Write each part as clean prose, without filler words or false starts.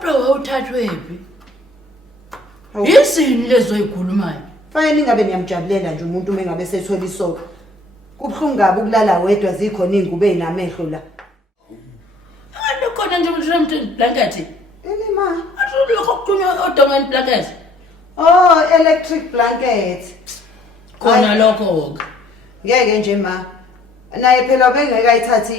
Kodwa wawuthathwe phi? Yisini lezo ezikhulumayo? Fanele ningabe niyamjabulela nje umuntu uma engabe sethola isoko. Kubhlungu ngabe ukulala wedwa zikhona ingubo ezinamehlo la. Abantu khona nje umshemthi blanket. Elima. Athi lokho kuqunywa odongani blanket. Oh, electric blanket. Khona lokho ke. Ngeke nje ma. Naye phela bengeke ayithathi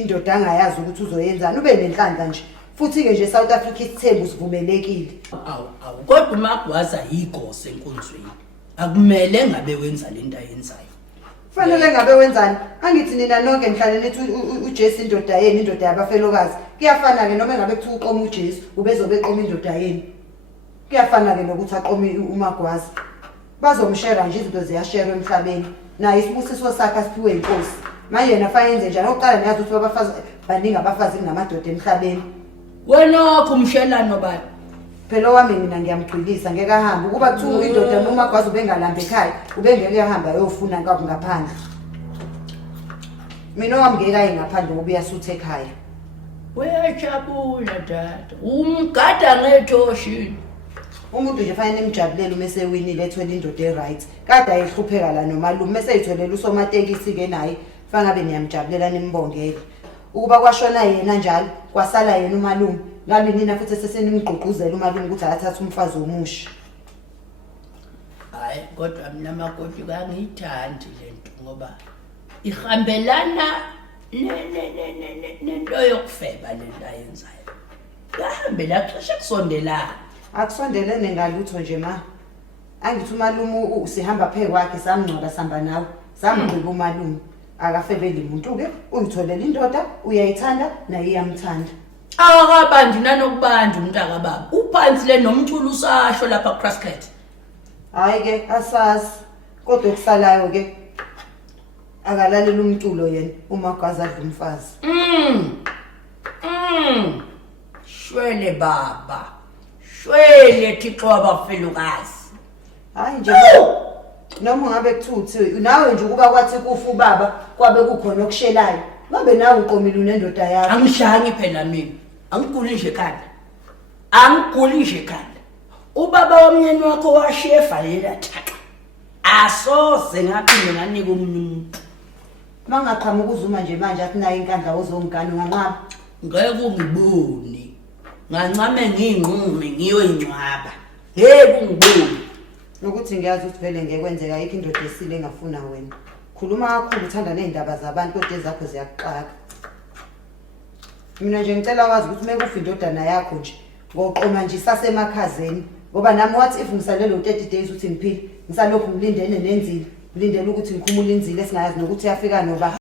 indoda angayazi ukuthi uzoyenzani. Ube nenhlanhla nje. Futhi ke nje South Africa isithembu sivumelekile. Awu kodwa uMagwaza yigosi enkonzweni. Akumele ngabe wenza lento ayenzayo. Fanele ngabe wenzani? Angithi nina nonke nihlale nithi uJesu indoda yeni indoda yabafelokazi. Kuyafana ke noma ngabe kuthiwa uqoma uJesu ubezobe eqoma indoda yeni. Kuyafana ke nokuthi aqome uMagwaza. Bazomshare nje izinto ziyashare emhlabeni. Naye isibusiso sakhe asiphiwe inkosi. Manje yena fanele enze njani? Oqala niyazi ukuthi abafazi baningi abafazi kunamadoda emhlabeni. Wena wakho umshelano bani? Phela wami mina ngiyamgcwilisa ngeke ahambe ukuba kuthiwa indoda noma Magwaza ubengalamba ekhaya ubengeke ehamba ayofuna ngaphandle. Mina wami ngeke aye ngaphandle ngoba uyasutha ekhaya. Uyajabula dada. Umgada ngethoshi. Umuntu nje fanele nimjabulele uma esewinile ethola indoda eright. Kade ayehlupheka la nomalume mase eyitholela usomatekisi ke naye fangabe niyamjabulela nimbongele. Ukuba kwashona yena njalo kwasala yena umalume. Ngabe nina futhi sesenimgqugquzela umalume ukuthi athathe umfazi omusha. Hayi kodwa mina makoti kangiyithandi lento ngoba ihambelana nento yokufeba lento ayenzayo. Kahambela cishe kusondelana. Akusondelene ngalutho nje ma. Angithi umalume usihamba phekwakhe samngcola samba nawe. Samgqiba umalume. Akafebeli umuntu ke uyitholela indoda uyayithanda naye iyamthanda. Akabandi nanokubanda umuntu akababa. Uphansi le nomthulu usasho lapha Crosscat. Hayi ke asazi kodwa kusalayo ke akalalela umculo yena uMagwaza adla umfazi. Shwele baba. Shwele Thixo wabafelokazi. Hayi nje noma ngabe kuthuthi nawe nje ukuba kwathi kufa ubaba kwabe kukhona okushelayo. Ngabe nawe uqomile unendoda yakho. Angishangi phela mina. Angiguli nje ekhanda. Angiguli nje ekhanda. Ubaba womnyeni wakho washefa lela thaka. Asoze ngaphinde nganika omunye umuntu. Mangaqhamuka uzuma nje manje athi naye inkandla uzongani nganqaba. Ngeke ungiboni. Ngancame ngingqume ngiyoyincwaba. Ngeke ungiboni. Nokuthi ngiyazi ukuthi vele ngeke kwenzeka yikho indoda esile engafuna wena. Khuluma kakhulu uthanda nezindaba zabantu kodwa ezakho ziyakuxaka. Mina nje ngicela wazi ukuthi mekufa indodana yakho nje ngoqoma nje sasemakhazeni ngoba nami wathi if ngisalelo 30 days uthi ngiphile ngisalokhu ngilindene nenzile ngilindele ukuthi ngikhumule inzile singayazi nokuthi yafika noba